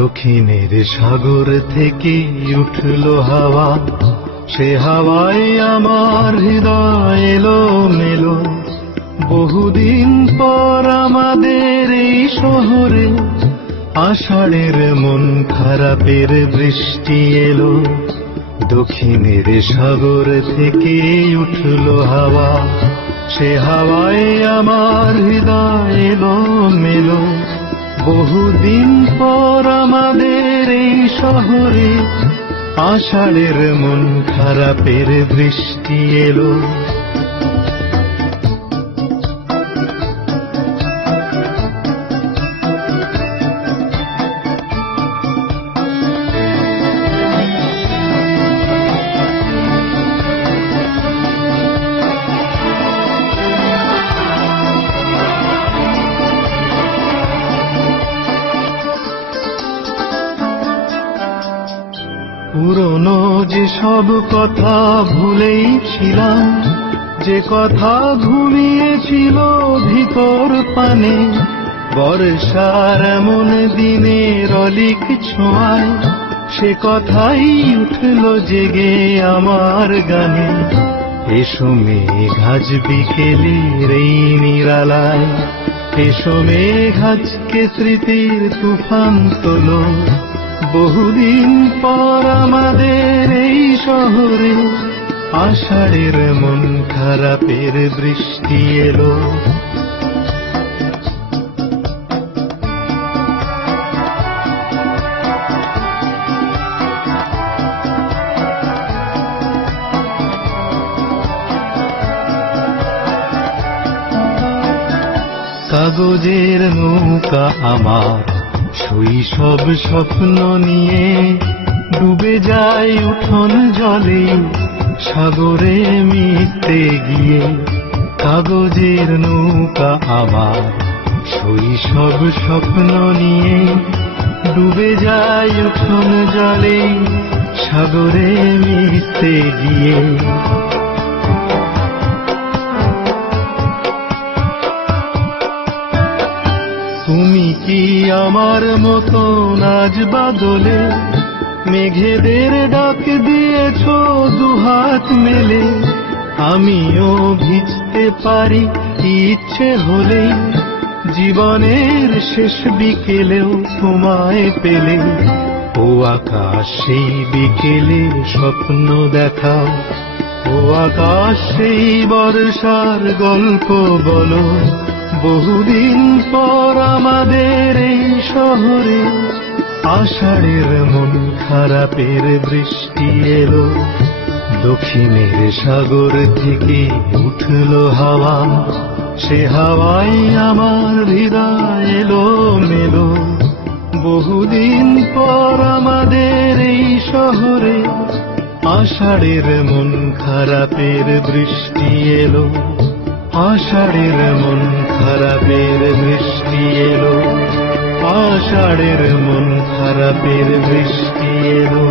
দক্ষিণের সাগর থেকে উঠল হাওয়া, সে হাওয়ায় আমার হৃদয় এলো মেলো। বহুদিন পর আমাদের এই শহরে আষাঢ়ের মন খারাপের বৃষ্টি এলো। দক্ষিণের সাগর থেকে উঠল হাওয়া, সে হাওয়ায় আমার হৃদয় এলো মেলো। বহুদিন পর আমাদের এই শহরে আষাঢ়ের মন খারাপের বৃষ্টি এলো। পুরনো যে সব কথা ভুলেই ছিলাম, যে কথা ঘুমিয়েছিল ভিতর পানে, বর্ষার এমন দিনের অলিক ছোঁয়ায় সে কথাই উঠল জেগে আমার গানে। এসো মেঘ আজ বিকেলের এই নিরালায়, এসো মেঘ আজকে স্মৃতির তুফান তোলো। বহুদিন পর আমাদের এই শহরে আষাঢ়ের মন খারাপের বৃষ্টি এলো। কাগজের নৌকা আমার শৈশব স্বপ্ন নিয়ে ডুবে যায় উঠোন জলে সাগরে মিশতে গিয়ে। কাগজের নৌকা আমার শৈশব স্বপ্ন নিয়ে ডুবে যায় উঠোন জলে সাগরে মিশতে গিয়ে। তুমি কি আমার মতো আজ বাদলে মেঘেদের ডাক দিয়েছ দুহাত মেলে? আমিও ভিজতে পারি ইচ্ছে হলে, জীবনের শেষ বিকেলেও তোমায় পেলে। ও আকাশ সেই বিকেলে স্বপ্ন দেখাও, ও আকাশ সেই বর্ষার গল্প বলো। বহুদিন পর আমাদের এই শহরে আষাঢ়ের মন খারাপের বৃষ্টি এলো। দক্ষিণের সাগর থেকে উঠল হাওয়া, সে হাওয়ায় আমার হৃদয় এলো মেলো। বহুদিন পর আমাদের এই শহরে আষাঢ়ের মন খারাপের বৃষ্টি এলো। আষাঢ়ের মন খারাপের বৃষ্টি এলো, আষাঢ়ের মন খারাপের বৃষ্টি এলো।